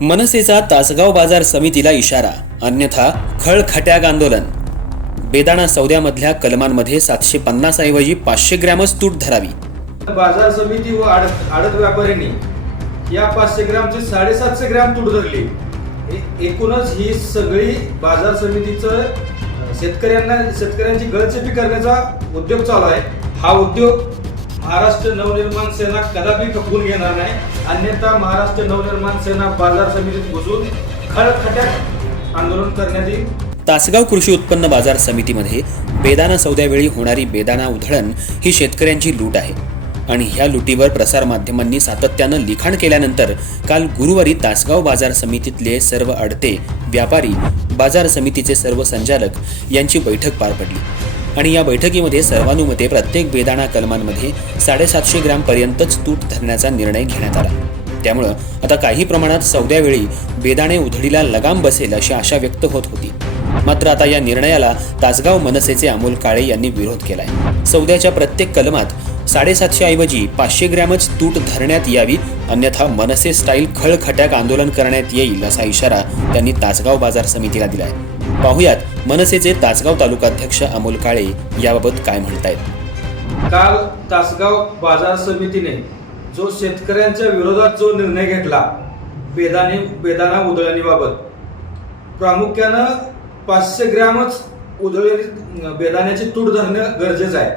मनसेचा तासगाव बाजार समितीला इशारा अन्यथा खळखट्याक आंदोलन. बेदाणा सौद्यामधल्या कलमांमध्ये सातशे पन्नास ऐवजी पाचशे ग्रॅमच तूट धरावी. बाजार समिती व आडत आडत व्यापाऱ्यांनी या पाचशे ग्रामचे साडेसातशे ग्रॅम तूट धरली. ए- एकूणच ही सगळी बाजार समितीचं शेतकऱ्यांना शेतकऱ्यांची गळचेपी करण्याचा उद्योग चालू आहे. हा उद्योग महाराष्ट्र नवनिर्माण सेना कदापि खपवून घेणार नाही. अन्यथा महाराष्ट्र नवनिर्माण सेना बाजार समितीत घुसून खडखट्यात आंदोलन करण्यात येईल. तासगाव कृषी उत्पन्न बाजार समितीमध्ये बेदाना सौद्यावेळी होणारी बेदाना उधळण ही शेतकऱ्यांची लूट आहे. आणि ह्या लुटीवर प्रसारमाध्यमांनी सातत्यानं लिखाण केल्यानंतर काल गुरुवारी तासगाव बाजार समितीतले सर्व अडते व्यापारी बाजार समितीचे सर्व संचालक यांची बैठक पार पडली. आणि या बैठकीमध्ये सर्वानुमते प्रत्येक बेदाणा कलमांमध्ये साडेसातशे ग्रॅमपर्यंतच तूट धरण्याचा निर्णय घेण्यात आला. त्यामुळं आता काही प्रमाणात सौद्यावेळी बेदाणे उधडीला लगाम बसेल अशी आशा व्यक्त होत होती. मात्र आता या निर्णयाला तासगाव मनसेचे अमोल काळे यांनी विरोध केलाय. सौद्याच्या प्रत्येक कलमात साडेसातशे ऐवजी पाचशे ग्रॅमच तूट धरण्यात यावी अन्यथा मनसे स्टाईल खळखट्याक आंदोलन करण्यात येईल असा इशारा त्यांनी तासगाव बाजार समितीला दिलाय. पाहुयात. मनसेचे तासगाव तालुकाध्यक्ष अमोल काळे याबाबत काय म्हणतायत? काल तासगाव बाजार समितीने जो शेतकऱ्यांच्या विरोधात जो निर्णय घेतला बेदाणे बेदाना उधळणीबाबत. प्रामुख्यानं पाचशे ग्रॅमच उधळणी बेदाण्याची तूट धरणं गरजेचं आहे.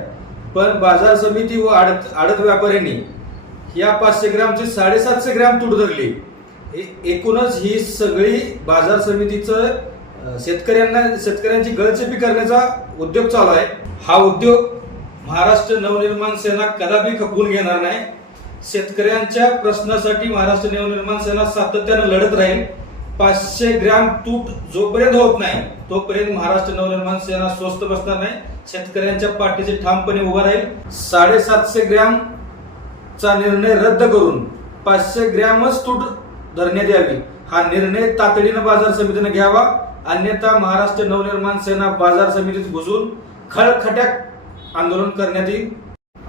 पण बाजार समिती व आडत आडत व्यापाऱ्यांनी या पाचशे ग्रॅमची साडेसातशे ग्रॅम तूट धरली. ए- एकूणच ही सगळी बाजार समितीचं शेतकऱ्यांना शेतकऱ्यांची गळचेपी करण्याचा उद्योग चालू आहे. हा उद्योग महाराष्ट्र नवनिर्माण सेना कदापि खपवून घेणार नाही. शेतकऱ्यांच्या प्रश्नासाठी महाराष्ट्र नवनिर्माण सेना सातत्यानं लढत राहील. पाचशे ग्रॅम तूट जोपर्यंत होत नाही तोपर्यंत महाराष्ट्र नवनिर्माण सेना स्वस्त बसणार नाही. शेतकऱ्यांच्या पाठीचे ठामपणे उभा राहील. साडेसातशे ग्रॅम चा निर्णय रद्द करून पाचशे ग्रॅमच तूट धरण्यात यावी. हा निर्णय तातडीनं बाजार समितीनं घ्यावा. अन्यथा महाराष्ट्र नवनिर्माण सेना बाजार समितीत घुसून खळखट्याक आंदोलन करण्यात येईल.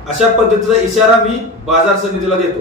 अशा पद्धतीचा इशारा मी बाजार समितीला देतो.